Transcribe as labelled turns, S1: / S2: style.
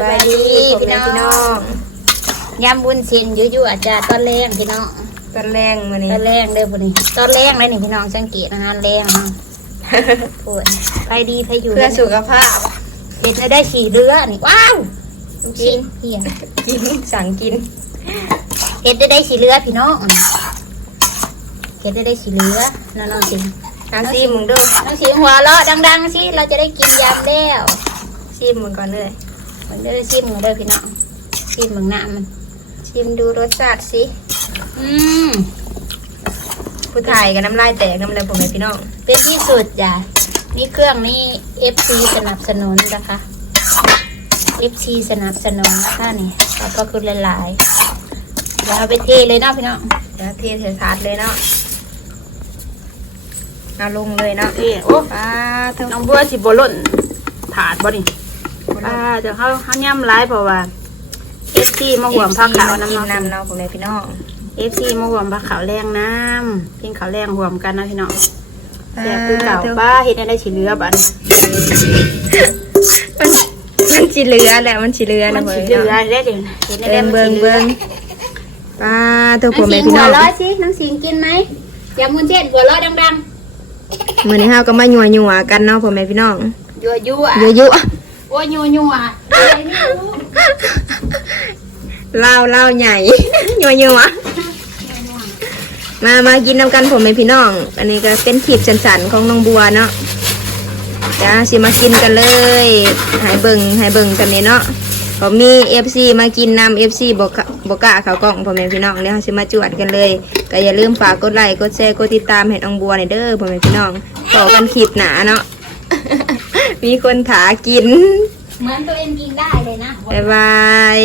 S1: บายดีพี่น้องยำบุญเซนยุ่ยๆอาจารย์ตอนแรงพี่น้อง
S2: ตอนแรงมื้อนี้
S1: ตอนแรงเด้อพวกนี้ตอนแรงเลยนี่พี่น้องสังเกตอาหารแรงเนาะปวดไปดีไปอยู่
S2: เพื่อสุขภาพ
S1: เด็ดได้ขี่เรือนี่ว้าวลูกชิ้นเฮีย
S2: กินสั่งกิน
S1: เห็ดได้ได้สีเรือพี่น้องเห็ดได้ได้สีเรือน้องน้องสิง
S2: เอาซีมึงดู
S1: น้องสิงหัวเราะดังๆสิเราจะได้กินยำแล้ว
S2: ซีมึงก่อนเลย
S1: มันเด้อซิมมึงเด้อพี่น้องซิมมึงหน้ามัน
S2: ชิมดูรสชาติสิ
S1: อืม
S2: ผู้ถ่ายกับน้ำลายแตกน้ำลายผมเลยพี่น้อง
S1: เป็นที่สุดจ้ะนี่เครื่องนี่ FC สนับสนุนนะคะ FC สนับสนุนนะคะนี่ขอบพระคุณหลายๆเดี๋ยวเอาไปเทเลยเนาะพี่น้อง
S2: เดี๋ยวเทใส่ถาดเลยเนาะเอาลงเลยเนาะ
S3: นี่โอ้
S2: ปลาเท่า
S3: น้องบัวสิบ่ล่นถาดบ่นี่ อ่าเดี๋ยวเขาเขาย่ำร้ายเพราะว่า FC มาห่วมผ้าขาวน้ำ
S2: กิน
S3: เนาะ
S2: น้ำเนาะผมเลยพี่น้อง
S3: FC มาห่วมผ้าขาวแรงน้ำกินขาวแรงห่วมกันนะพี่น้องแซ่บคือเก่าป้าเฮ็ดให้ได้สิเหลือบัดนี้
S2: มันมันสีเหลือแหละมันสีเหลือ
S3: มั
S2: นะ
S3: น
S2: ผม
S3: สิ
S2: เลย
S3: เหลือ
S2: เนาะ
S3: ได้เดี๋ยวเฮ็ดให้ได้
S2: เบิ่ง
S3: มัน
S2: เบิ่ง
S3: สิหลือ
S2: เบิ่งปลาตัวผ
S1: น้อง
S2: มเลย
S1: สิง
S2: พี่
S1: หั
S2: น้
S1: ว
S2: อง
S1: เราะสิน้องสิงกินไหมยำมุนเช่นหัวเราะดัง
S2: มื้อนี้เฮาก็มายัวๆกันเนาะผมเลยพี่น้อง
S1: ๆยั่วยั่ว
S2: เยอะ
S1: โอ้ยยัวยั่วอะไรนี่ลูก
S2: ๆลาวลาใหญ่ ยัวๆมามากินน้ำกันผมเลยพี่น้อง อันนี้ก็เป็นคลิปสันๆของน้องบัวเนาะจ้าสิมากินกันเลย หายเบิงหายเบิงกันเนี่ยเนาะก็มี FC มากินนำ FC บกะบกะเขากล่องผมเลยพี่น้องเดี๋ยวสิมาจวดกันเลยก็อย่าลืมฝากกดไลค์กดแชร์กดติดตามให้น้องบัวหน่อยเด้อผมเลยพี่น้องต่อกันคลิปหนาเนาะ มีคนถากิน
S1: เหมือนตัวเองกินได้เลยนะ
S2: บ๊ายบาย